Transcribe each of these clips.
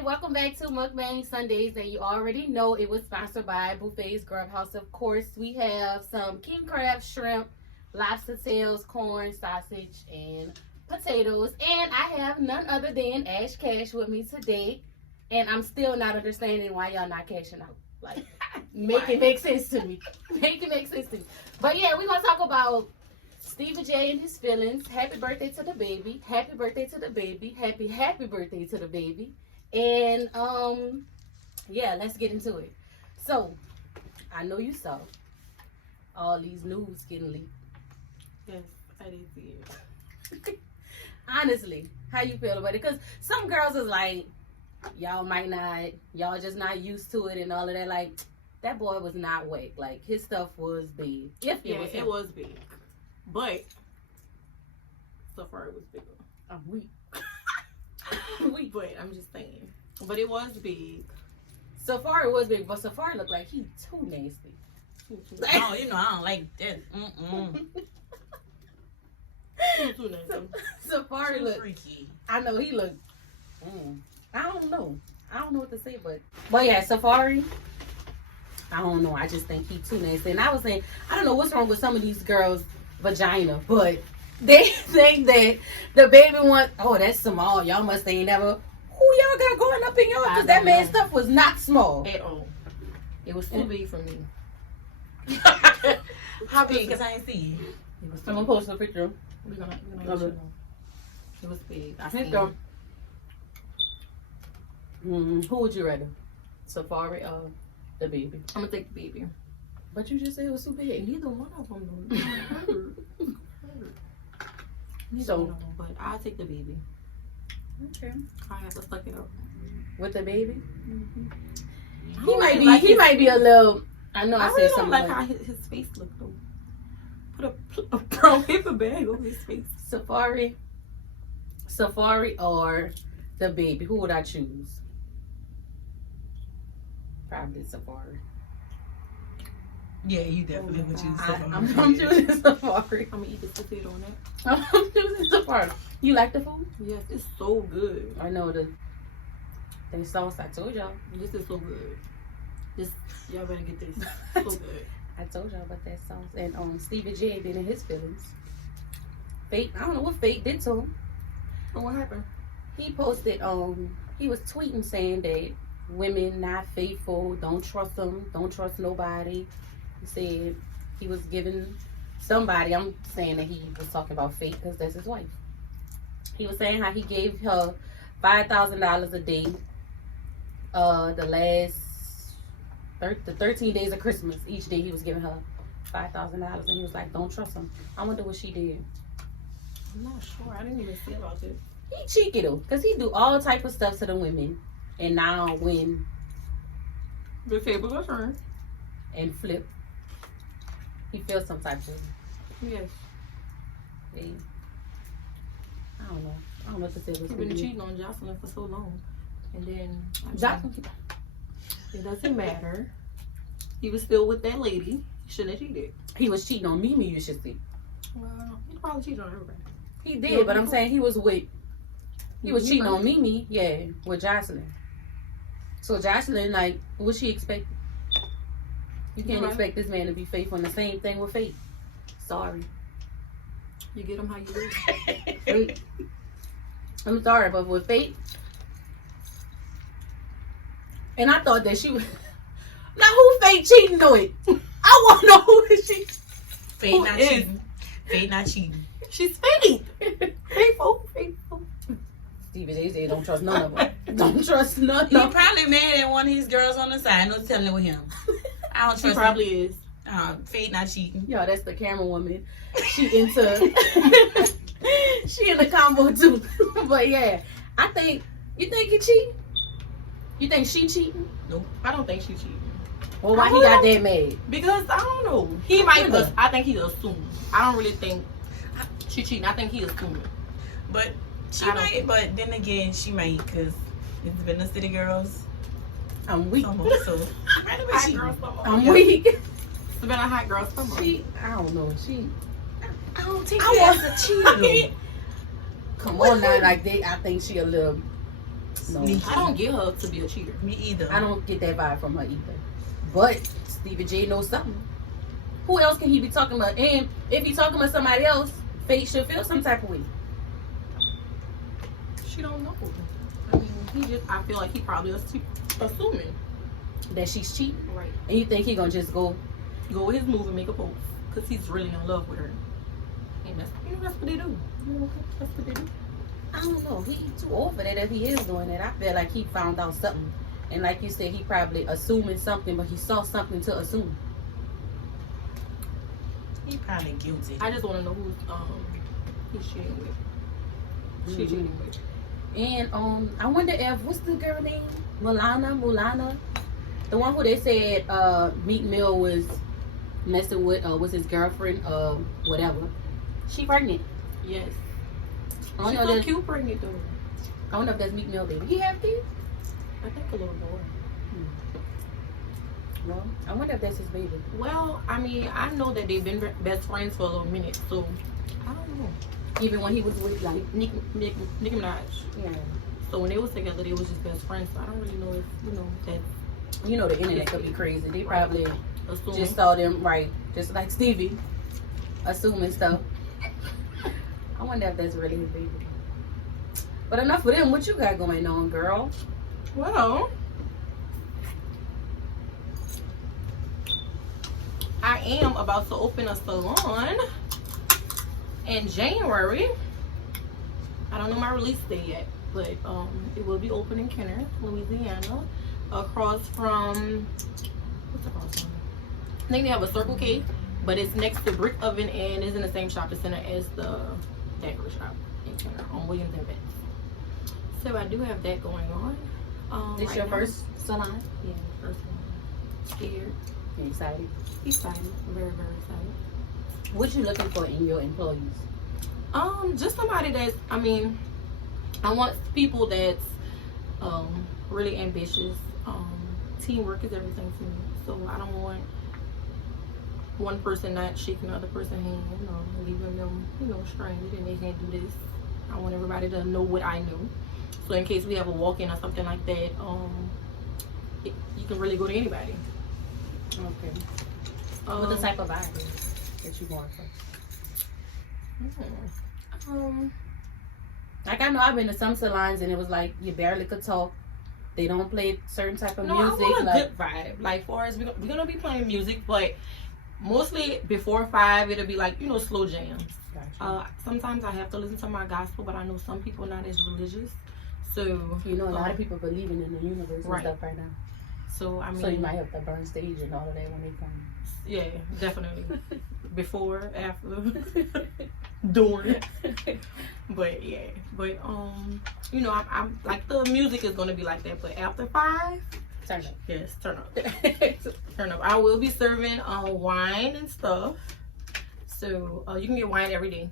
Hi, welcome back to Mukbang Sundays, and you already know it was sponsored by Buffet's Grub House. Of course, we have some king crab, shrimp, lobster tails, corn, sausage, and potatoes. And I have none other than Ash Cash with me today, and I'm still not understanding why y'all not cashing out. Like, make it make sense to me. Make it make sense to me. But yeah, we're gonna talk about Stevie J and his feelings. Happy birthday to DaBaby. Happy birthday to DaBaby. Happy birthday to DaBaby. And yeah, let's get into it. So, I know you saw all these news getting leaked. Yes, I did see it. Honestly, how you feel about it? Because some girls is like, y'all might not, y'all just not used to it and all of that. Like, that boy was not whack. Like, his stuff was big. It was big. But so far it was bigger. I'm weak. But I'm just saying. But it was big. Safari was big, but Safari looked like he too nasty. Oh, you know, I don't like that. Too nasty. Safari Too looked freaky. I know he looked. I don't know. I don't know what to say, but yeah, Safari. I don't know. I just think he too nasty. And I was saying, I don't know what's wrong with some of these girls' vagina, but they think that DaBaby one. Oh, that's small. Y'all must ain't never. Who y'all got going up in y'all? Because that man's stuff was not small At all. It was Too big for me. How big? Because I ain't see it. Someone posted a picture. We're gonna let you know. It was big. I seen Picture. it. Who would you rather, Safari or DaBaby? I'm gonna take the baby. But you just said it was too big. Neither one of them though. Neither So- one of them, but I'll take the baby. Okay. I have to suck it up. With DaBaby, I he don't might really be. like He his- might be a little. I know I, I said really don't something like like how his face looked though. Put a brown paper bag over his face. Safari or DaBaby. Who would I choose? Probably Safari. Yeah, you definitely would choose I'm someone. choosing Safari. I'm gonna eat the potato on that. I'm choosing Safari. You like the food? Yes, it's so good. I know the sauce. I told y'all. This is so good. Y'all better get this. So good. I told y'all about that sauce. And Stevie J been in his feelings. Fate. I don't know what Fate did to him. But what happened? He posted. He was tweeting saying that women not faithful. Don't trust them. Don't trust nobody. He said he was giving somebody. I'm saying that he was talking about Fate because that's his wife. He was saying how he gave her $5,000 a day. The 13 days of Christmas, each day he was giving her $5,000, and he was like, "Don't trust him." I wonder what she did. I'm not sure. I didn't even see about this. He cheeky though, cause he do all type of stuff to the women, and now win The table will turn. and flip. He feels some type of Yes. way. I don't know. I don't know what to say. He's been cheating on Jocelyn for so long. And then Jocelyn. it doesn't matter. He was still with that lady. Shouldn't have cheated. He was cheating on Mimi. You should see. Well, he probably cheated on everybody. He did, but I'm saying he was with. He was cheating on Mimi. Yeah, with Jocelyn. So Jocelyn, like, what she expect? You can't Right. expect this man to be faithful. And the same thing with Fate. Sorry. You get him how you live. Fate. I'm sorry, but with Fate. And I thought that she was. Now who Fate cheating on it? I want to know who is she. Fate Who not is? cheating. Fate not cheating. She's Fate. Faithful. Stevie J said don't trust none of them. Don't trust none of He them. probably mad at one of his girls on the side. No telling it with him. I don't She trust probably is. him. Fate not cheating. Yo, that's the camera woman. She into she in the combo too. But yeah, I think you think he cheating? You think she cheating? I don't think she cheated. Or why he got that mad? Because I don't know. He might. Either. I think he assumed. I don't really think she cheating. I think he assumed. But she I don't might, think- but then again, she might, because it's been the city girls. I'm weak. Almost, so probably Hot cheating. girl summer. I'm Yeah. weak. It's been a hot girl summer. She, I don't know. She, I don't think I that's want- a cheater. come on now, like they. I think she a little. No, Me. I don't get her to be a cheater. Me either. I don't get that vibe from her either. But Stevie J knows something. Who else can he be talking about? And if he's talking about somebody else, Faith should feel some type of way. She don't know. I mean, I feel like he probably assuming That she's cheating. right. And you think he gonna just go? Go with his move and make a post because he's really in love with her. And that's what they do. That's what they do. I don't know. He too old for that. If he is doing that, I feel like he found out something. And like you said, he probably assuming something, but he saw something to assume. He probably guilty. I just want to know who he's cheating with. She's cheating with. And I wonder if what's the girl name? Mulana, the one who they said Meek Mill was messing with, was his girlfriend, whatever. She pregnant. Yes. I don't She's know. so That, cute pregnant though. I don't know if that's Meek Mill baby. He have kids? I think a little boy. Well, I wonder if that's his baby. Well, I mean, I know that they've been best friends for a little minute, so I don't know. Even when he was with like Nicki Minaj. yeah. So when they was together, they was just best friends. So I don't really know if that You know the internet could be crazy. They probably assuming. just saw them right, just like Stevie, assuming stuff. I wonder if that's really his baby. But enough of them. What you got going on, girl? Well, I am about to open a salon in January. I don't know my release date yet, but it will be open in Kenner, Louisiana, across from what's it called? I think they have a Circle K, but it's next to Brick Oven and is in the same shopping center as the Daiquiri shop in Kenner on Williams and Vance. So I do have that going on. This right your now. first salon? Yeah, first one. Scared. You excited? Excited. Very, very excited. What you looking for in your employees? Just somebody that's, I mean, I want people that's really ambitious. Teamwork is everything to me. So I don't want one person not shaking the other person's hand, leaving them, stranded and they can't do this. I want everybody to know what I know. So in case we have a walk-in or something like that, you can really go to anybody. Okay. What the type of vibe that you going for? Like I know I've been to some salons and it was like you barely could talk. They don't play certain type of music. I want a like, good vibe. Like for us, we're gonna be playing music, but mostly before 5, it'll be like slow jams. Gotcha. Sometimes I have to listen to my gospel, but I know some people not as religious. So a lot of people believing in the universe right. and stuff right now. So I mean, So you might have to burn stage and all of that when they come. Yeah, definitely. Before, after, during. But yeah, but I'm like the music is gonna be like that. But after 5, Turn up. yes, turn up, turn up. I will be serving wine and stuff. So you can get wine every day.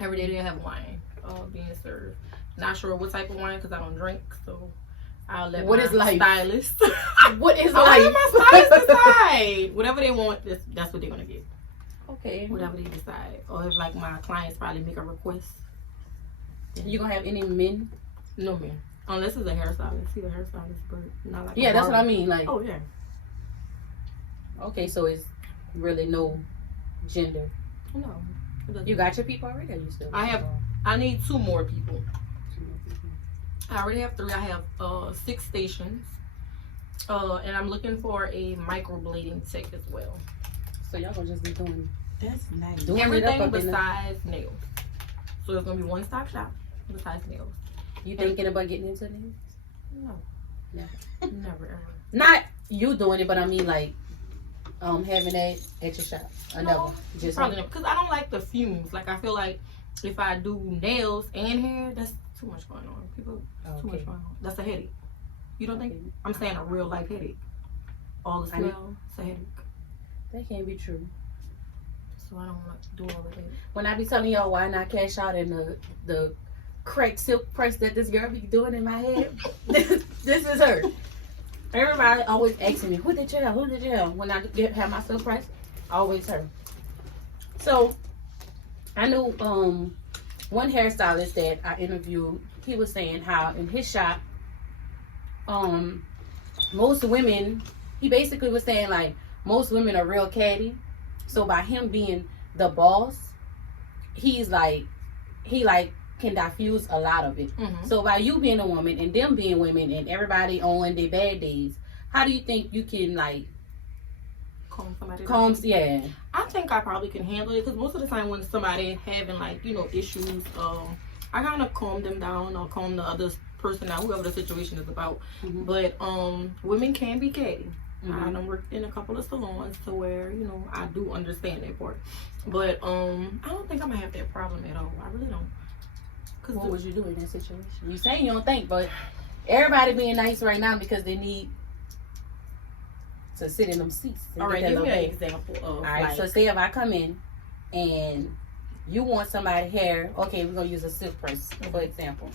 Every day they have wine being served. Not sure what type of wine because I don't drink. So I'll let What my is life? stylist. What is I'll let life? my stylist decide. Whatever they want, that's what they're gonna get. Okay. Whatever they decide. Or if like my clients probably make a request. You gonna have any men? No man. Unless it's a hairstylist. See a hairstylist, but not like Yeah, a that's what I barber. mean. Like, Oh yeah. okay, so it's really no gender. No. it doesn't. You got your people already? Or you still? I need 2 more people. 2 more people. I already have 3. I have 6 stations. And I'm looking for a microblading tech as well. So y'all gonna just be doing That's nice. Doing it Everything up in the- besides nails. So it's gonna be one-stop shop besides nails. You thinking about getting into this? No. No. Never ever. Not you doing it, but I mean like having that at your shop. Another. No, Just probably never. Because I don't like the fumes. Like I feel like if I do nails and hair, that's too much going on. Too much okay. going on. That's a headache. You don't think? Okay. I'm saying a real life headache. All the I need- smell, it's a headache. That can't be true. So I don't want to do all of that. When I be telling y'all why not cash out in the crack silk press that this girl be doing in my head, this is her. Everybody always asking me, who did you have? Who did you have? When I have my silk press, always her. So I knew one hairstylist that I interviewed. he was saying how in his shop, most women, he basically was saying like most women are real catty. So by him being the boss, he can diffuse a lot of it. Mm-hmm. So by you being a woman and them being women and everybody on their bad days, how do you think you can like Calm somebody calm? down. Yeah. I think I probably can handle it because most of the time when somebody having like issues, I kind of calm them down or calm the other person down, whoever the situation is about. Mm-hmm. But women can be catty. Mm-hmm. I done worked in a couple of salons to where I do understand that part. But I don't think I'm gonna have that problem at all. I really don't. What would you do in that situation? You saying you don't think, but everybody being nice right now because they need to sit in them seats. All right, give me an example of. All right, so say if I come in and you want somebody hair, okay, we're gonna use a silk press for example.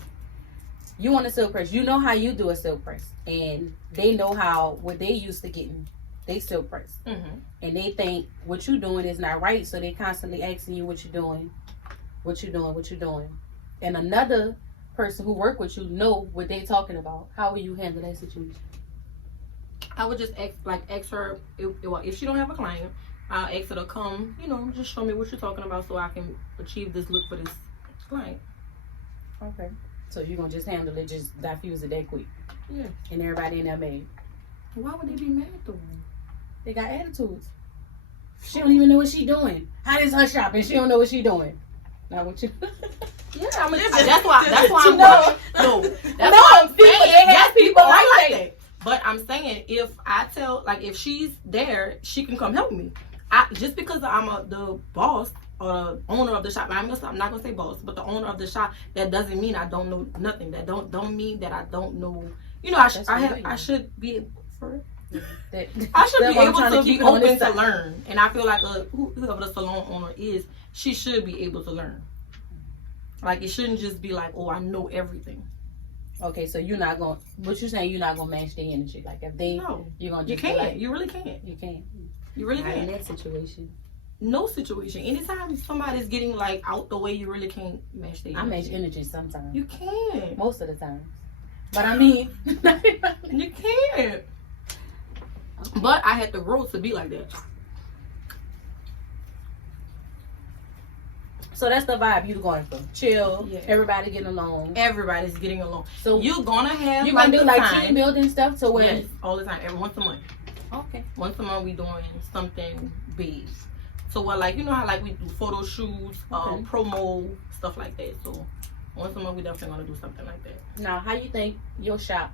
You want a silk press, you know how you do a silk press, and they know what they used to getting they silk press, Mm-hmm. and they think what you doing is not right, so they constantly asking you what you doing, what you doing. And another person who work with you know what they talking about. How will you handle that situation? I would just ask her if she don't have a client, I'll ask her to come, just show me what you're talking about so I can achieve this look for this client. Okay. So you're gonna just handle it, just diffuse it that quick. Yeah. And everybody in there mad. Why would they be mad though? They got attitudes. She don't even know what she doing. How is her shopping? She don't know what she doing. Not what you. Yeah, I mean that's why I'm People, saying. they have people like that. But I'm saying if if she's there, she can come help me. Just because I'm the boss or owner of the shop, I'm not gonna say boss, but the owner of the shop, that doesn't mean I don't know nothing. That don't mean that I don't know. I should be for it. I should be able to be open to learn, and I feel like whoever the salon owner is, she should be able to learn. Like it shouldn't just be like, oh, I know everything. Okay, so you're not gonna. What you're saying, you're not gonna match their energy. Like if they, you're gonna. Just you can't. Like, you really can't. You can't. You really can't. In that situation. No situation. Anytime somebody's getting like out the way, you really can't match their energy. I match energy sometimes. You can't. Most of the time. But I mean, you can't. Okay. But I had to grow to be like that. So that's the vibe you're going for. Chill. Yeah. Everybody getting along. Everybody's getting along. So you're gonna have. You're gonna do like team building stuff to where. Yes, all the time. Once a month. Okay. Once a month we doing something big. So how we do photo shoots, promo, stuff like that. So once a month we definitely gonna do something like that. Now, how you think your shop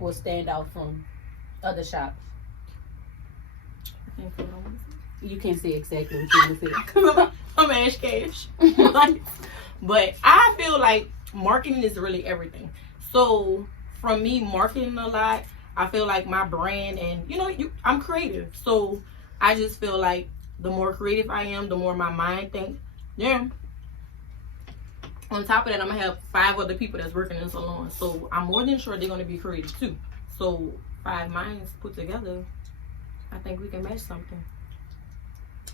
will stand out from other shops? I can't feel what I want to say. You can't say exactly what you want to say. I'm Ash Cash. But I feel like marketing is really everything. So from me marketing a lot, I feel like my brand and I'm creative. So I just feel like the more creative I am, the more my mind thinks. Yeah. On top of that, I'm gonna have 5 other people that's working in the salon. So I'm more than sure they're gonna be creative too. So 5 minds put together, I think we can match something.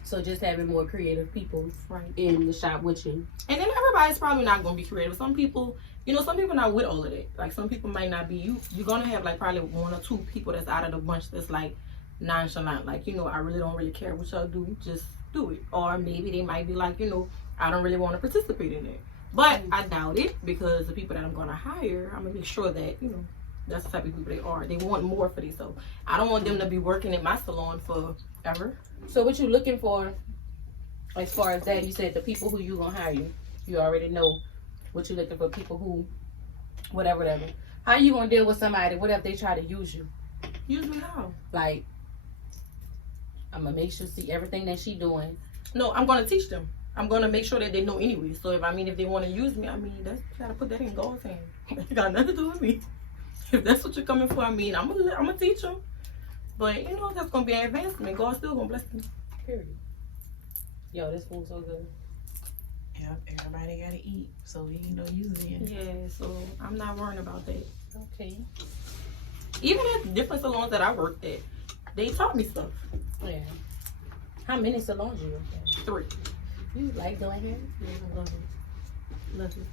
So just having more creative people in the shop with you. And then everybody's probably not going to be creative. Some people, some people not with all of that. Like some people might not be. You're going to have like probably 1 or 2 people that's out of the bunch that's like nonchalant. Like, I really don't really care what y'all do. Just do it. Or maybe they might be like, I don't really want to participate in it. But I doubt it because the people that I'm going to hire, I'm going to make sure that, that's the type of people they are. They want more for themselves. I don't want them to be working in my salon forever. So what you looking for as far as that? You said the people who you gonna hire you already know what you're looking for. People who whatever. How you gonna deal with somebody? What if they try to use you? Use me how? Like I'm gonna make sure see everything that she doing. No, I'm gonna teach them. I'm gonna make sure that they know anyway. So if they want to use me, that's gotta put that in God's hand. It got nothing to do with me. If that's what you're coming for, I'm gonna teach them. But that's gonna be an advancement. God's still gonna bless me. Period. Yo, this food's so good. Yep, everybody gotta eat, so usually. Yeah, so I'm not worrying about that. Okay. Even at different salons that I worked at, they taught me stuff. Yeah. How many salons you worked at? 3. You like doing hair? Yeah, I love it. Love it.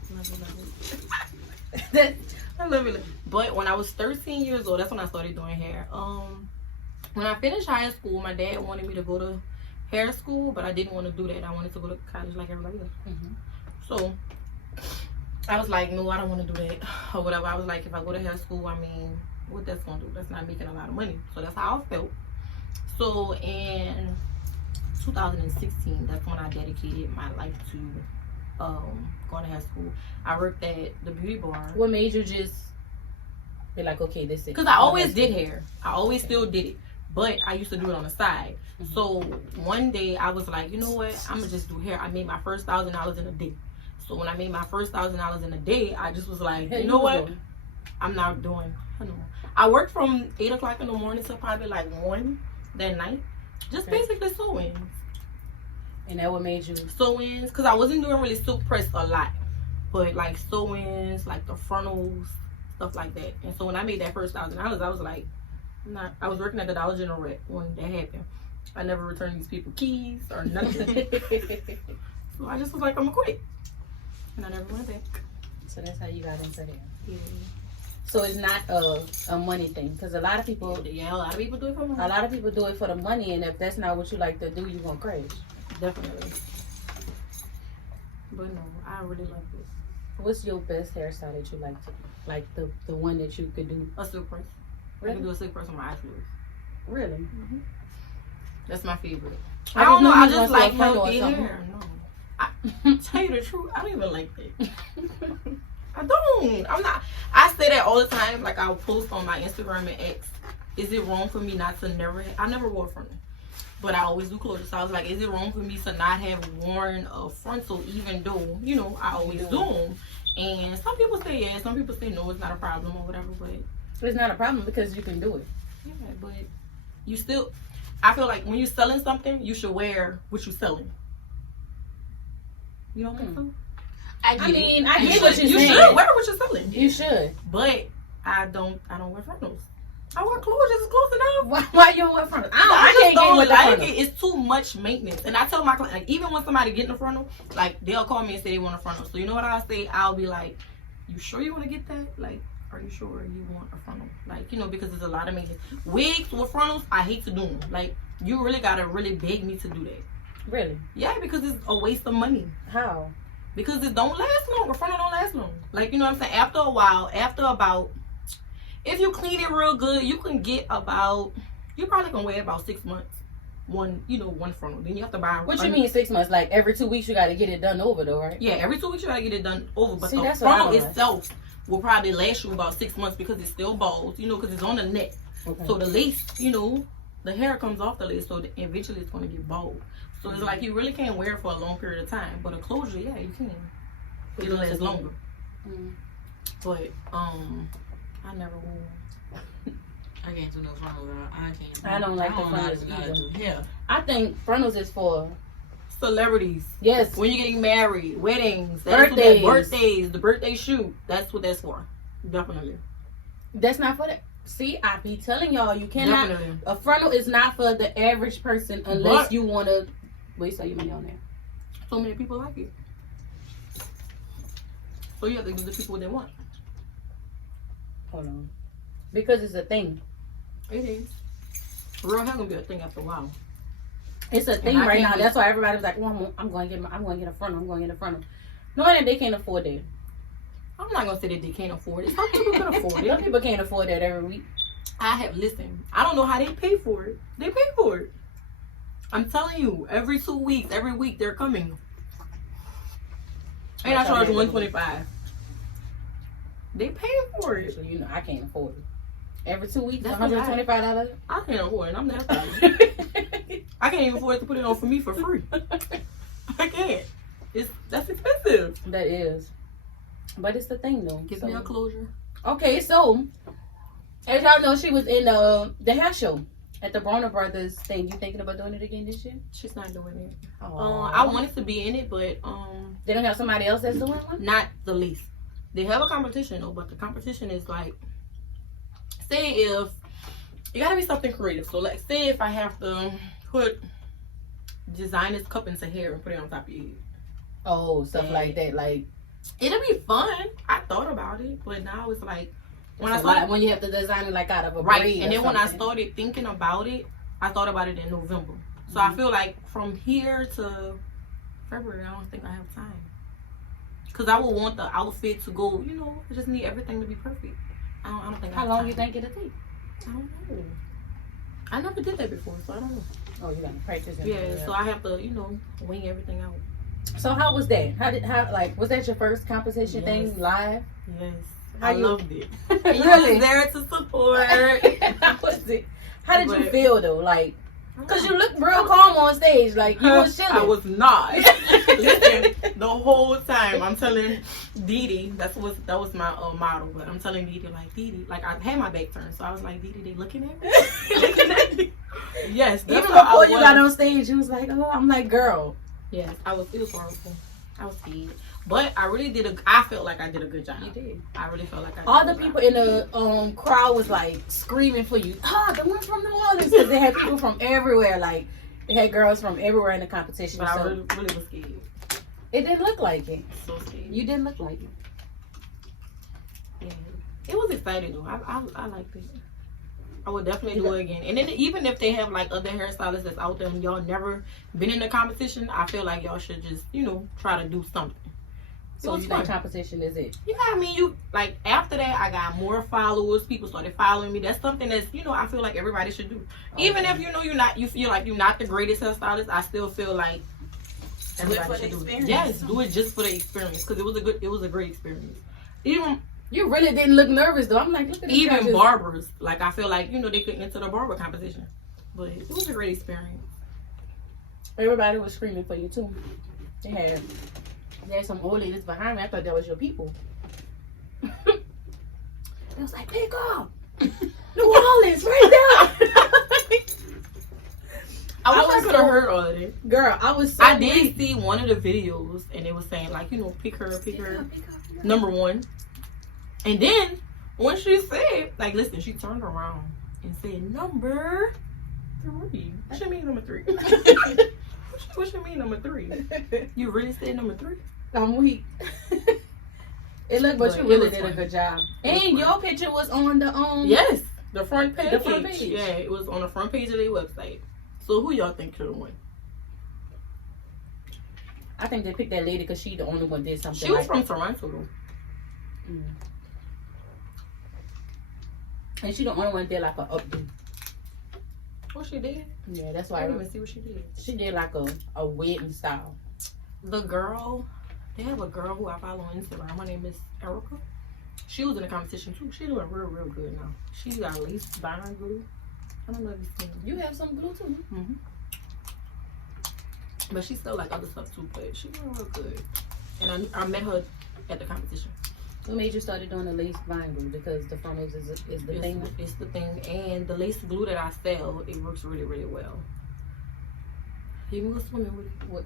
I love it. But when I was 13 years old, that's when I started doing hair. When I finished high school, my dad wanted me to go to hair school, but I didn't want to do that. I wanted to go to college like everybody else. Mm-hmm. So I was like, no, I don't want to do that or whatever. I was like, if I go to hair school, I mean, what that's gonna do? That's not making a lot of money. So that's how I felt. So in 2016, that's when I dedicated my life to going to hair school. I worked at the beauty bar. What made you just be like, okay, this is? Because I always did hair. I always still did it, but I used to do it on the side. Mm-hmm. So one day I was like, you know what? I'm gonna just do hair. I made my first $1,000 in a day. So when I made my first $1,000 in a day, I just was like, you know what? I'm not doing. I worked from 8 o'clock in the morning to probably like 1 that night, just basically sewing. And that what made you sew-ins? Because I wasn't doing really silk press a lot, but like sew-ins, like the frontals, stuff like that. And so when I made that first $1,000, I was like, I was working at the Dollar General when that happened. I never returned these people keys or nothing. So I just was like, I'm gonna quit, and I never went back. So that's how you got into there. Yeah. So it's not a money thing, because a lot of people do it for money. A lot of people do it for the money, and if that's not what you like to do, you're gonna crash. Definitely. But no, I really love it. What's your best hairstyle that you like to, like the one that you could do? A silk press. Really? I can do a silk press on my eyes. Really? Mm-hmm. That's my favorite. I don't know. I just like healthy hair. No. Tell you the truth, I don't even like that. I don't. I'm not. I say that all the time. Like I'll post on my Instagram and X. Is it wrong for me not to never? I never wore a frontal, but I always do closure. So I was like, is it wrong for me to not have worn a frontal, even though I always do them? And some people say yes, some people say no. It's not a problem or whatever. But it's not a problem because you can do it. Yeah, but you still. I feel like when you're selling something, you should wear what you're selling. You don't think so? I mean, I get what you're saying. You should wear what you're selling. You should. But I don't wear frontals. I wear closures. It's close enough. Why you don't wear frontals? I just don't like it. It's too much maintenance. And I tell my clients, like, even when somebody get in a frontal, like, they'll call me and say they want a frontal. So you know what I'll say? I'll be like, you sure you want to get that? Like, are you sure you want a frontal? Like, because there's a lot of maintenance. Wigs with frontals, I hate to do them. Like, you really got to really beg me to do that. Really? Yeah, because it's a waste of money. How? Because it don't last long. A frontal don't last long. Like, you know what I'm saying? After a while, if you clean it real good, you can get you probably can wear about 6 months. One frontal. Then you have to buy. What you mean 6 months? Like every 2 weeks you got to get it done over though, right? Yeah, every 2 weeks you got to get it done over. But the frontal itself will probably last you about 6 months because it still balls, because it's on the neck. Okay. So the lace, the hair comes off the lace, so eventually it's going to get bald. So it's like you really can't wear it for a long period of time. But a closure, yeah, you can. It'll last longer. Mm. But I never wore. I can't do no frontals. I don't like the frontals either. Yeah. I think frontals is for celebrities. Yes. When you're getting married, weddings, birthdays, the birthday shoot. That's what that's for. Definitely. That's not for that. See, I be telling y'all, you cannot. Definitely. A frontal is not for the average person unless you want to. Wait, so you money on there? So many people like it. So you have to give the people what they want. Hold on. Because it's a thing. It is. Real hair gonna be a thing after a while. It's a thing right now. That's why everybody's like, "Oh, I'm going to get a frontal. I'm going to get a frontal." Knowing that they can't afford it. I'm not gonna say that they can't afford it. Some people can afford it. Some people can't afford that every week. I don't know how they pay for it. They pay for it. I'm telling you, every 2 weeks, every week they're coming. And I charge $125. They pay for it. So I can't afford it. Every 2 weeks, $125. I can't afford it. I'm that bad. I can't even afford it to put it on for me for free. I can't. That's expensive. That is. But it's the thing though. Give me a closure. Okay, so as y'all know, she was in the hair show at the Broner Brothers thing. You thinking about doing it again this year? She's not doing it. I wanted to be in it, but they don't have somebody else that's doing one? Not the least. They have a competition though, but the competition is like, say if it gotta be something creative. So like, say if I have to put designer's cup into hair and put it on top of your head. Oh, stuff like that. Like It'll be fun. I thought about it, but now it's like when I So started, like when you have to design it like out of a right, braid and or then when I something. started thinking about it, I thought about it in November. So I feel like from here to February, I don't think I have time. Cause I would want the outfit to go. You know, I just need everything to be perfect. I don't think. I How have long time. you think it'll take? I don't know. I never did that before, so I don't know. Oh, you gotta practice. Yeah, so I have to, wing everything out. So how was that? Was that your first competition thing live? Yes. How I you- loved it. And you Really? was there to support. How was it? How did you But- feel though? Like, cause you look real calm on stage. Like you was chilling. I was not. Listen, the whole time I'm telling Didi, that was my model, but I'm telling Didi like I had my back turned, so I was like, Didi, they looking at me. Looking at me. Yes, that's Even how before I you was. got on stage, you was like, "Oh," I'm like, "Girl." Yes, it was horrible. I was scared, but I really I felt like I did a good job. You did. I really felt like I did. All a the good people job. in the crowd was like screaming for you. The one from New Orleans, because they had people from everywhere. Like they had girls from everywhere in the competition. But I So really, really was scared. it didn't look like it. So scared. You didn't look like it. Yeah. It was exciting though. I liked it. I would definitely do it again. And then even if they have like other hairstylists that's out there and y'all never been in the competition, I feel like y'all should just, try to do something. So was you fun. think competition is it? Yeah, I mean, you like after that, I got more followers. People started following me. That's something that's I feel like everybody should do. Even if you feel like you're not the greatest hairstylist, I still feel like everybody for the should do it. experience. Yes, do it just for the experience because it was a great experience. Even You really didn't look nervous though. I'm like, look at this guy even just- barbers, like I feel like they couldn't enter the barber competition, but it was a great experience. Everybody was screaming for you too. They had some old ladies behind me. I thought that was your people. It was like, pick up New Orleans right there. I wish I was could have so- heard all of it. Girl, I was so I did weak. see one of the videos, and they was saying like, pick her, Pick up. number one. And then when she said, like, listen, she turned around and said number 3. What you mean number 3? What you mean number 3? You really said number 3? I'm weak. It looked, but But you it really was did fun. a good job. It was And fun. your picture was on the Yes, the front page. The front page. Yeah, it was on the front page of their website. So who y'all think should have won? I think they picked that lady because she the only one did something. She was like from Toronto though. Mm. And she the only one did like a updo. What she did? Yeah, that's I why didn't even see what she did. she did like a wedding style. The girl, they have a girl who I follow on Instagram. Her name is Erica. She was in the competition too. She's doing real, real good now. She got lace binding glue. I don't know if you've seen her. You have some glue too. Mm-hmm. But she still like other stuff too. But she's doing real good. And I met her at the competition. What made you started doing the lace vine glue? Because the funnels is the thing. It's the thing. And the lace glue that I sell, it works really, really well. You can go swimming with it. What?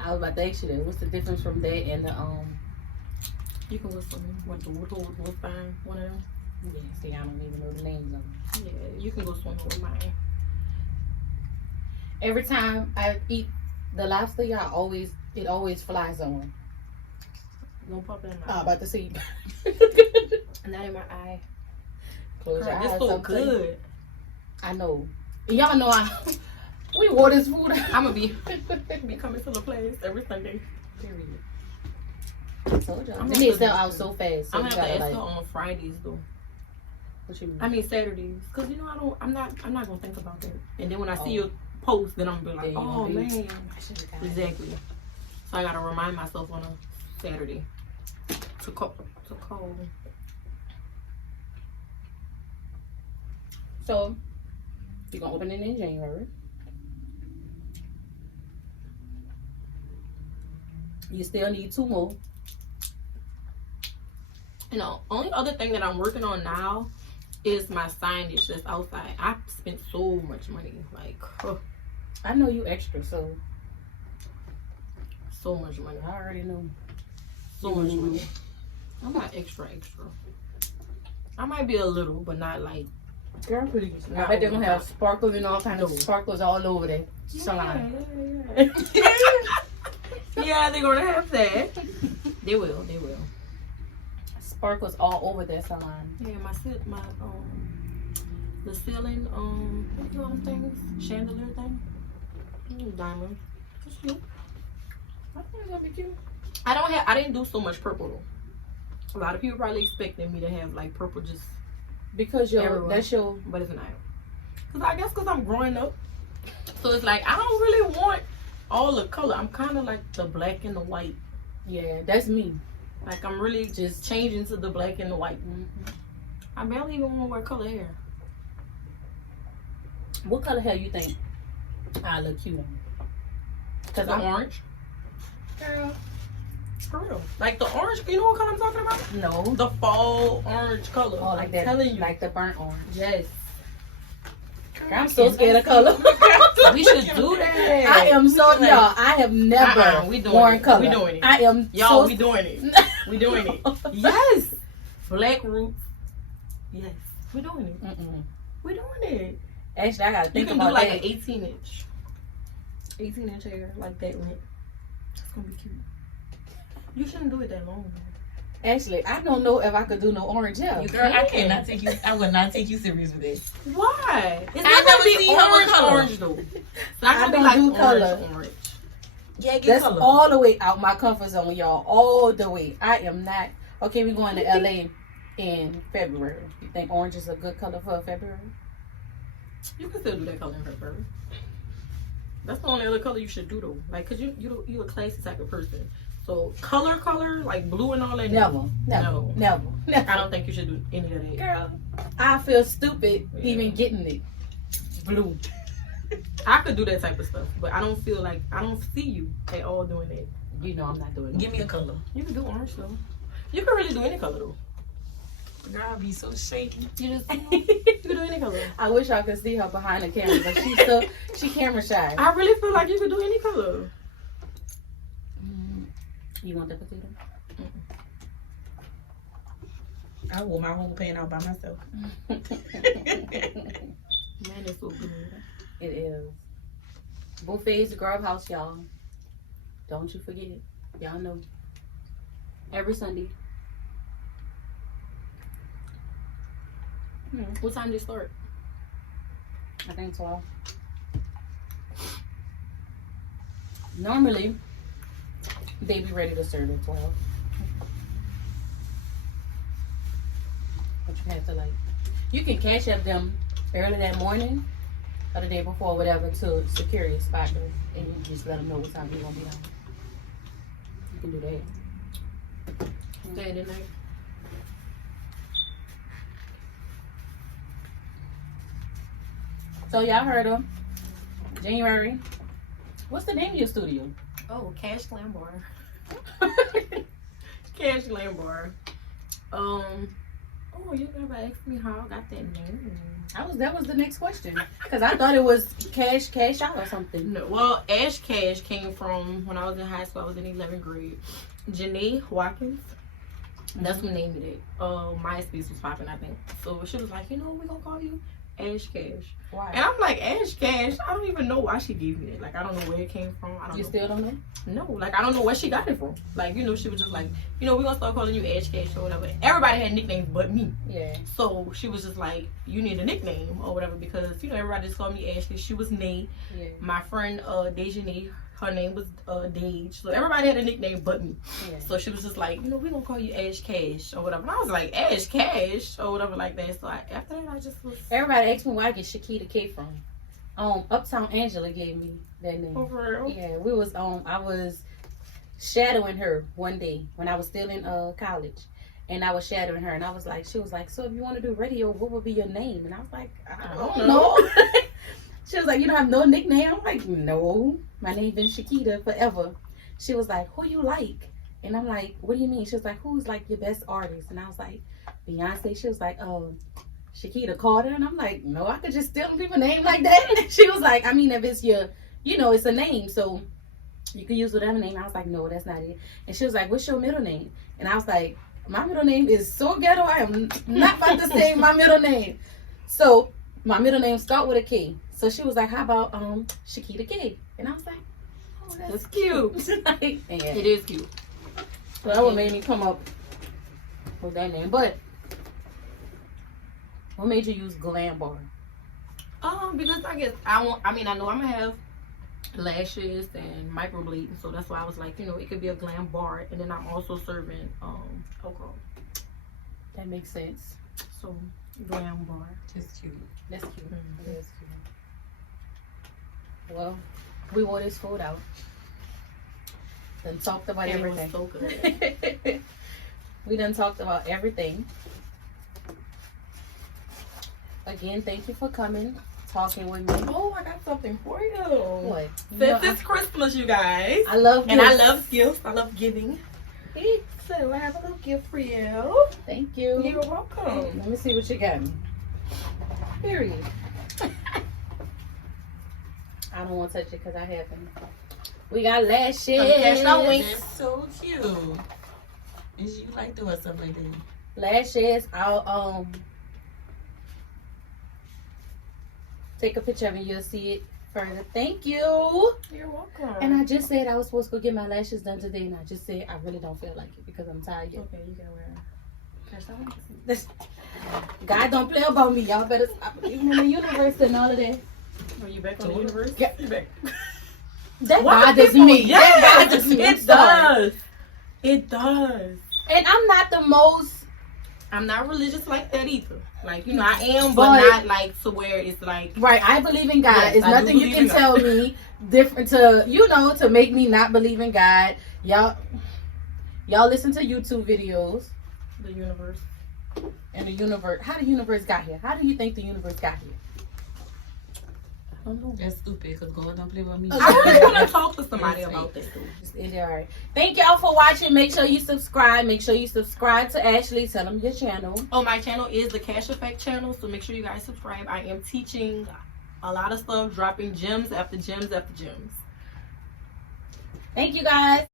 I was about to ask you that. What's the difference from that and the You can go swimming with the wood fine, one of them. Yeah, see, I don't even know the names of them. Yeah, you can go swimming with mine. Every time I eat the lobster, it always flies on. Don't pop it in my I'm about to see. Not in my eye. Close your eyes. It's so something. good. I know. Y'all know we wore this food. I'm gonna be coming to the place every Sunday. Period. I told y'all. I'm They gonna need have to sell to- out so fast. So I'm you gonna have gotta to ask her like. on Fridays though. What you mean? I mean Saturdays, cause I'm not gonna think about that. And then when I see your post, then I'm gonna be like, Then you oh gonna be- man, I should've got it. exactly. So I gotta remind myself on a Saturday to call. So you're gonna open it in January. You still need 2 more. Only other thing that I'm working on now is my signage that's outside. I spent so much money, like I know you extra, so so much money. I already know. So much money. I'm not extra. I might be a little, but not like. Girl, please. I Not bet they're gonna over have sparkles and all kinds of No. sparkles all over the salon. Yeah. Yeah, they're gonna have that. They will. Sparkles all over that salon. Yeah, the ceiling, what do you call them things? Chandelier thing? Diamond. That's cute. I think it's gonna be cute. I didn't do so much purple though. A lot of people probably expecting me to have like purple just Because everywhere. that's your. But it's not. Cause I'm growing up. So it's like, I don't really want all the color. I'm kind of like the black and the white. Yeah, that's me. Like, I'm really just changing to the black and the white. Mm-hmm. I barely even want to wear color hair. What color hair you think I look cute on? Cause The I'm orange. girl. For real. Like the orange, you know what color I'm talking about? No. The fall orange color. Oh, like I'm that. telling you. Like the burnt orange. Yes. Girl, I'm so scared of color. We should do that. I am so y'all. I have never we doing worn it. color. We doing it. I am Y'all, so we doing it. We doing it. Yes. Black roots. Yes. We doing it. Mm-mm. We doing it. Actually, I gotta You think can do about like that. an 18-inch. 18-inch hair like that. That's gonna be cute. You shouldn't do it that long. Actually, I don't know if I could do no orange hair. Girl, I cannot take you. I would not take you serious with this. Why? It's I not never gonna be seen her with orange, color. orange though. It's not I gonna be don't like do orange, color. orange. Yeah, get That's color. all the way out my comfort zone, y'all. All the way. I am not. Okay, we're going to LA in February. You think orange is a good color for February? You can still do that color in February. That's the only other color you should do though. Like, cause you a classy type of person. So color, like blue and all that. Never. I don't think you should do any of that. Girl, I feel stupid even getting it. Blue. I could do that type of stuff, but I don't see you at all doing that. You know I'm not doing it. Give me a color. You can do orange though. You can really do any color though. Girl, I'll be so shaky. You can do any color. I wish I could see her behind the camera, but she camera shy. I really feel like you could do any color. You want the potato? I wore my whole pan out by myself. Man, it's so good. It is. Buffet's Grub House, y'all. Don't you forget it. Y'all know. Every Sunday. What time do you start? I think 12. Normally, they be ready to serve at 12. But you have to you can cash up them early that morning or the day before, whatever, to secure your spot, and you just let them know what time you're gonna be on. You can do that. Staying in there. So y'all heard them. January. What's the name of your studio? Oh, Kash Glam Bar. Kash Glam Bar. Oh, you never asked me how I got that name. That was the next question. Because I thought it was cash out or something. No, well, Ash Cash came from when I was in high school. I was in 11th grade. Janae Watkins. That's who named it. MySpace was popping, I think. So she was like, you know what, we're gonna call you Ash Cash. Why? And I'm like, Ash Cash? I don't even know why she gave me it. Like, I don't know where it came from. I don't You know. still don't know? No, like, I don't know where she got it from. Like, she was just like, we're gonna start calling you Ash Cash or whatever. Everybody had nicknames but me. Yeah. So she was just like, you need a nickname or whatever because, everybody just called me Ashley. She was Nate. Yeah. My friend, Dejanay, her name was Dage. So everybody had a nickname but me. Yeah. So she was just like, we're gonna call you Ash Cash or whatever. And I was like, Ash Cash or whatever like that. So after that, I just was... Everybody asked me where I get Shakita K from. Uptown Angela gave me that name. Oh, for real? Yeah, I was shadowing her one day when I was still in college. And I was shadowing her and she was like, so if you want to do radio, what would be your name? And I was like, I don't know. She was like, you don't have no nickname? I'm like, no. My name been Shakita forever. She was like, who you like? And I'm like, what do you mean? She was like, who's like your best artist? And I was like, Beyonce. She was like, Shakita Carter. And I'm like, no, I could just steal people name like that. She was like, I mean, if it's your, it's a name, so you can use whatever name. I was like, no, that's not it. And she was like, what's your middle name? And I was like, my middle name is so ghetto. I am not about to say my middle name. So my middle name start with a K. So she was like, how about Shakita K? And I was like, It's cute. Like, It man. is cute. So that what made me come up with that name. But what made you use Glam Bar? Because I guess I know I'm gonna have lashes and microblading, so that's why I was like, you know, it could be a glam bar, and then I'm also serving okra. That makes sense. So glam bar. Just cute. That's cute. Mhm. That is cute. Well, we wore this food out. Then talked about And it was everything. so good. We done talked about everything. Again, thank you for coming, talking with me. Oh, I got something for you. What? You Since know, it's Christmas, you guys. I love And I gifts. love gifts. I love giving. So I have a little gift for you. Thank you. You're welcome. Let me see what you got me. Period. I don't want to touch it because I haven't. We got lashes. Some Kash Glam winks. That's so cute. And you like doing stuff like that. Lashes. I'll take a picture of it. You'll see it further. Thank you. You're welcome. And I just said I was supposed to go get my lashes done today, and I just said I really don't feel like it because I'm tired. Okay, you can wear Kash Glam winks. God don't play about me. Y'all better stop believing in the universe and all of that. Are you back on the universe? Yeah. You back. That Why bothers people- me. Yes, That bothers me. I'm it sorry. does. It does. And I'm not the most. I'm not religious like that either. Like, you know, I am, But- but not like to where it's like. Right, I believe in God. Yes, It's I do nothing you believe can in God. tell me different to, you know, to make me not believe in God. Y'all listen to YouTube videos The universe. and the universe. How the universe got here? How do you think the universe got here? I don't know. That's stupid because God don't play with me. I really want to talk to somebody It's about fake. this. It's all right. Thank y'all for watching. Make sure you subscribe. Make sure you subscribe to Ashley. Tell them your channel. Oh, my channel is the Cash Effect channel, so make sure you guys subscribe. I am teaching a lot of stuff, dropping gems after gems after gems. Thank you guys.